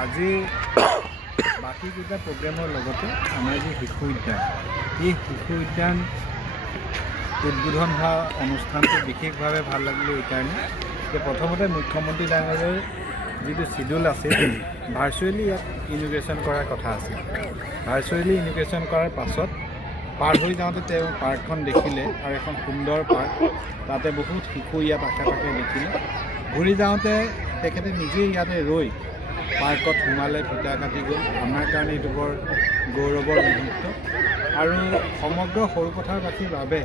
আজি বাকীকেইটা প্ৰগ্ৰেমৰ লগতে আমাৰ যি শিশু উদ্যান, এই শিশু উদ্যান উদ্বোধন হোৱা অনুষ্ঠানটো বিশেষভাৱে ভাল লাগিলে এইকাৰণে যে প্ৰথমতে মুখ্যমন্ত্ৰী ডাঙৰীয়াৰ যিটো চিডিউল আছিল ভাৰ্চুৱেলি ইয়াত ইনগ্ৰেশ্যন কৰাৰ কথা আছিল। ভাৰ্চুৱেলি ইনগ্ৰেশ্যন কৰাৰ পাছত পাৰ হৈ যাওঁতে তেওঁ পাৰ্কখন দেখিলে আৰু এখন সুন্দৰ পাৰ্ক, তাতে বহুত শিশু ইয়াত আশে পাশে দেখিলে। ঘূৰি যাওঁতে তেখেতে নিজেই ইয়াতে ৰৈ পাৰ্কত সোমালে, ফিটা কাটি গ'ল। আমাৰ কাৰণে এইটো বৰ গৌৰৱৰ মুহূৰ্ত আৰু সমগ্ৰ সৰুপথাৰবাসীৰ বাবে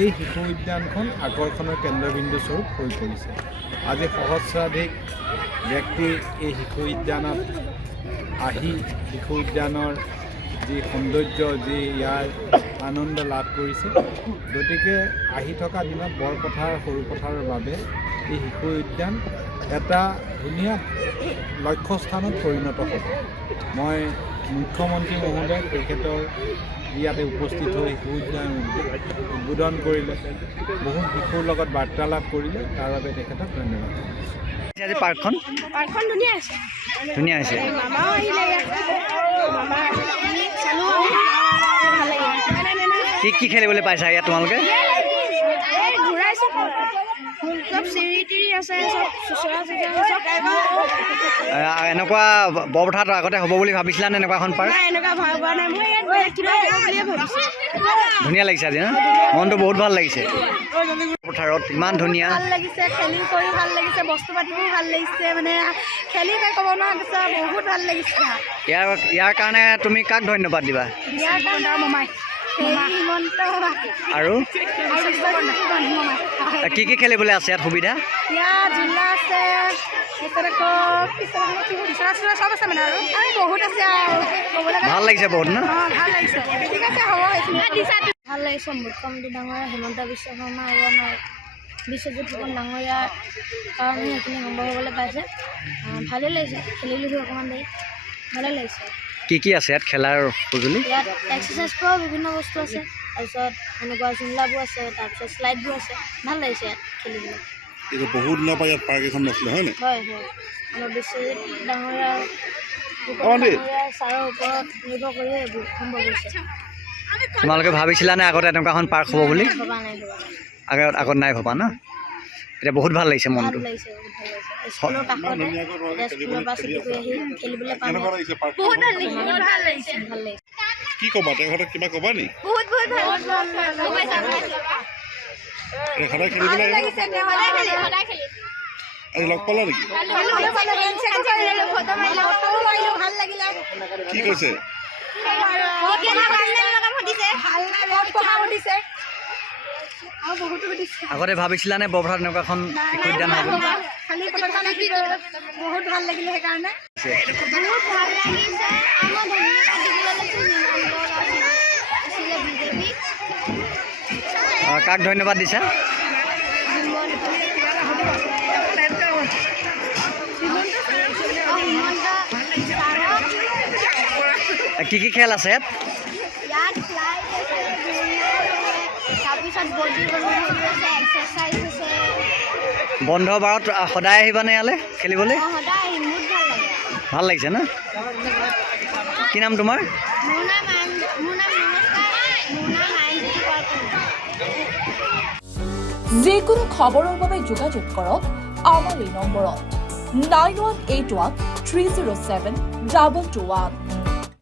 এই শিশু উদ্যানখন আকৰ্ষণৰ কেন্দ্ৰবিন্দু স্বৰূপ হৈ পৰিছে। আজি সহস্ৰাধিক ব্যক্তি এই শিশু উদ্যানত আহি শিশু উদ্যানৰ যি সৌন্দৰ্য, যি ইয়াৰ আনন্দ লাভ কৰিছে। গতিকে আহি থকা দিনত বৰপথাৰ সৰুপথাৰৰ বাবে এই শিশু উদ্যান এটা ধুনীয়া লক্ষ্যস্থানত পৰিণত হ'ব। মই মুখ্যমন্ত্ৰী মহোদয় তেখেতৰ ইয়াতে উপস্থিত হৈ শিশু উদ্যান উদ্বোধন কৰিলে, বহুত শিশুৰ লগত বাৰ্তালাপ কৰিলে, তাৰ বাবে তেখেতক ধন্যবাদ। আজি পাৰ্কখন ধুনীয়া আছে। ধুনীয়া হৈছে। মামাও আহিলে কি খেলিবলৈ পাইছা ইয়াত তোমালোকে? এনেকুৱা বৰপথাৰত আগতে হ'ব বুলি ভাবিছিলানে এনেকুৱা এখন পাৰ্ক? ধুনীয়া লাগিছে আজি ন? মনটো বহুত ভাল লাগিছে। পথাৰত ইমান ধুনীয়া ভাল লাগিছে, খেলি কৰি ভাল লাগিছে, বস্তু পাতিবোৰ ভাল লাগিছে, মানে খেলি ক'ব নোৱাৰা বহুত ভাল লাগিছে। ইয়াৰ কাৰণে তুমি কাক ধন্যবাদ দিবা? ইয়াৰ কাৰণে মমাই আৰু কি খেলিবলৈ আছে ইয়াত সুবিধা? ইয়াত ঝুলা আছে, চব আছে মানে আৰু বহুত আছে আৰু ভাল লাগিছে বহুত ন? ভাল লাগিছে। ঠিক আছে, হ'ব। ভাল লাগিছে। মুখ্যমন্ত্ৰী ডাঙৰীয়া হিমন্ত বিশ্ব শৰ্মা আৰু আমাৰ বিশ্বজিৎ ফুকন ডাঙৰীয়াৰ কাৰণে সেইখিনি সম্ভৱ হ'বলৈ পাইছে। ভালেই লাগিছে, খেলিলোঁ অকণমান দেৰি, ভালেই লাগিছে। কি আছে ইয়াত খেলাৰ সঁজুলি? ইয়াত এক্সাৰচাইজ কৰা বিভিন্ন বস্তু আছে, তাৰপিছত এনেকুৱা ঝুলাবোৰ আছে, তাৰপিছত শ্লাইডবোৰ আছে। ভাল লাগিছে ইয়াত খেলিবলৈ। এইটো বহুত দিনৰ পৰা ইয়াত পাৰ্ক এখন নাছিলে, হয় নাই? হয় হয়, আমাৰ বিশ্বজিৎ ডাঙৰীয়াৰ ছাৰৰ ওপৰত নিৰ্ভৰ কৰিয়ে এইবোৰ সম্ভৱ হৈছে। তোমালোকে ভাবিছিলানে আগতে এনেকুৱা এখন পাৰ্ক হ'ব বুলি? ভবা নাই। আগত নাই ভবা ন? এতিয়া বহুত ভাল লাগিছে মনটো। ভাল লাগিছে। স্কুলৰ কাষতে স্কুলৰ পৰা ছুটি কৰি আহি খেলিবলৈ পাম। কেনেকুৱা লাগিছে পাৰ্কখন? বহুত ভাল লাগিছে। কি ক'বা, তেখেতক কিবা ক'বা নি? বহুত ভাল সদায় খেলিবলৈ আজি লগ পালা নেকি? কি কৈছে? আগতে ভাবিছিলানে বৰপথাৰত এনেকুৱা এখন শিশু উদ্যান হ'ব? বহুত ভাল লাগিলে সেইকাৰণে। কাক ধন্যবাদ দিছা? কি খেল আছে ইয়াত? বন্ধ বাৰত সদায় আহিবানে ইয়ালৈ খেলিবলৈ? ভাল লাগিছে ন? কি নাম তোমাৰ? যিকোনো খবৰৰ বাবে যোগাযোগ কৰক আমাৰ এই নম্বৰত 9181 307 2221।